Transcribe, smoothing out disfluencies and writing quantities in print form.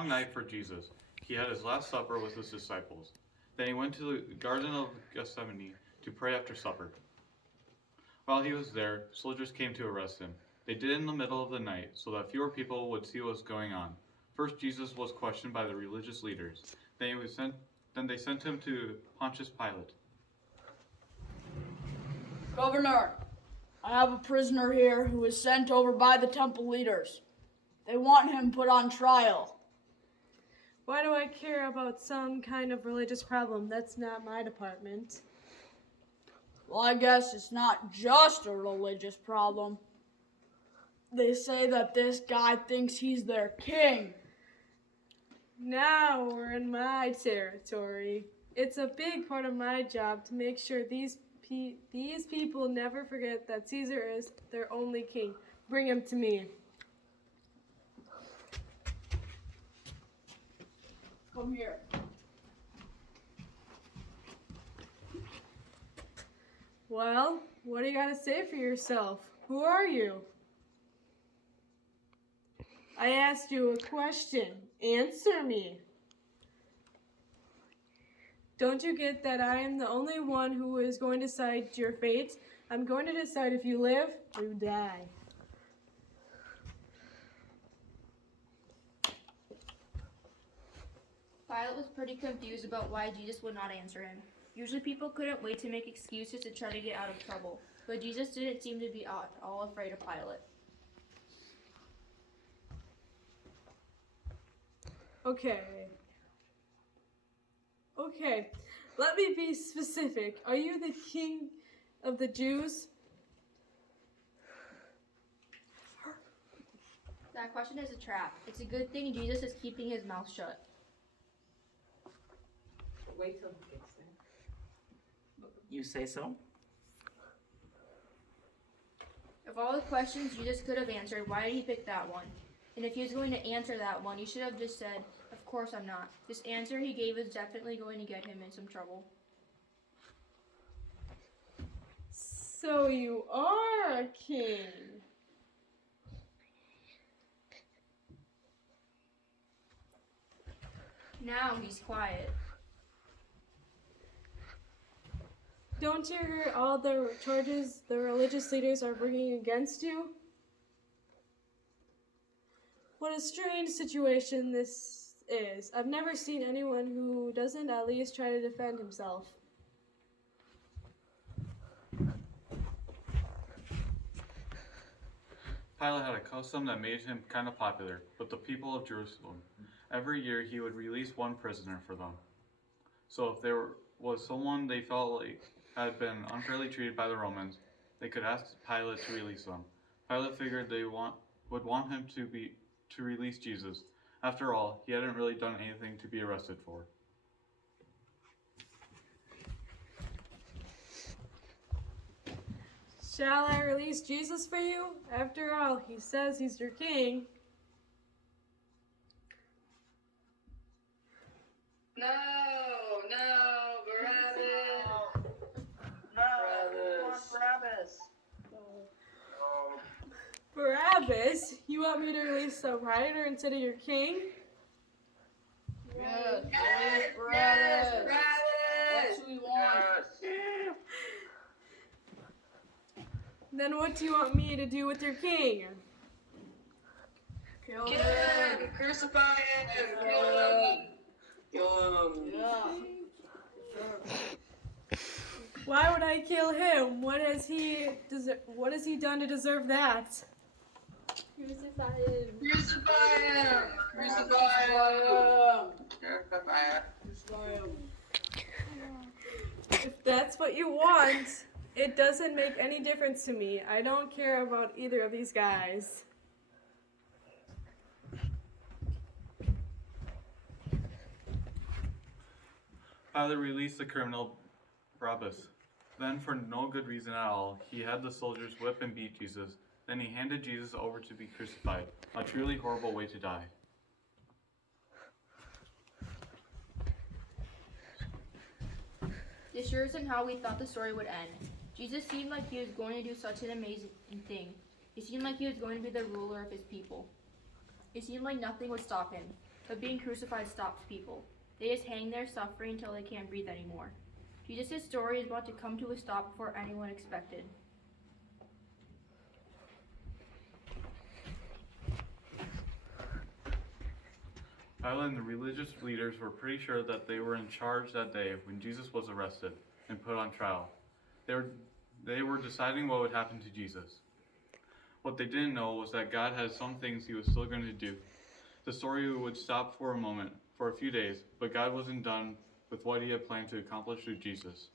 long night for Jesus. He had his last supper with his disciples. Then he went to the Garden of Gethsemane to pray after supper. While he was there, soldiers came to arrest him. They did it in the middle of the night, so that fewer people would see what was going on. First, Jesus was questioned by the religious leaders. Then they sent him to Pontius Pilate. Governor, I have a prisoner here who was sent over by the temple leaders. They want him put on trial. Why do I care about some kind of religious problem? That's not my department. Well, I guess it's not just a religious problem. They say that this guy thinks he's their king. Now we're in my territory. It's a big part of my job to make sure these people never forget that Caesar is their only king. Bring him to me. Come here. Well, what do you got to say for yourself? Who are you? I asked you a question. Answer me. Don't you get that I am the only one who is going to decide your fate? I'm going to decide if you live or you die. Pilate was pretty confused about why Jesus would not answer him. Usually people couldn't wait to make excuses to try to get out of trouble, but Jesus didn't seem to be at all afraid of Pilate. Okay, let me be specific. Are you the king of the Jews? That question is a trap. It's a good thing Jesus is keeping his mouth shut. Wait till he gets there. You say so? Of all the questions Jesus could have answered, why did he pick that one? And if he was going to answer that one, he should have just said, "Of course I'm not." This answer he gave is definitely going to get him in some trouble. So you are a king. Now he's quiet. Don't you hear all the charges the religious leaders are bringing against you? What a strange situation this is. I've never seen anyone who doesn't at least try to defend himself. Pilate had a custom that made him kind of popular with the people of Jerusalem. Every year he would release one prisoner for them. So if there was someone they felt like had been unfairly treated by the Romans, they could ask Pilate to release them. Pilate figured they would want him to release Jesus. After all, he hadn't really done anything to be arrested for. Shall I release Jesus for you? After all, he says he's your king. No, Barabbas. Barabbas. Barabbas? You want me to release a rioter instead of your king? Yes, Barabbas. That's who we want. Then what do you want me to do with your king? Kill Kill him. him! Crucify him! Kill him! Kill him! Yeah. Why would I kill him? What has he done to deserve that? Crucify him. Crucify him! Crucify him! Crucify him! If that's what you want, it doesn't make any difference to me. I don't care about either of these guys. Pilate released the criminal Barabbas. Then, for no good reason at all, he had the soldiers whip and beat Jesus. Then he handed Jesus over to be crucified, a truly horrible way to die. This sure isn't how we thought the story would end. Jesus seemed like he was going to do such an amazing thing. He seemed like he was going to be the ruler of his people. It seemed like nothing would stop him. but being crucified stops people. They just hang there suffering until they can't breathe anymore. Jesus' story is about to come to a stop before anyone expected. Pilate and the religious leaders were pretty sure that they were in charge that day when Jesus was arrested and put on trial. They were deciding what would happen to Jesus. What they didn't know was that God had some things he was still going to do. The story would stop for a moment, for a few days, but God wasn't done with what he had planned to accomplish through Jesus.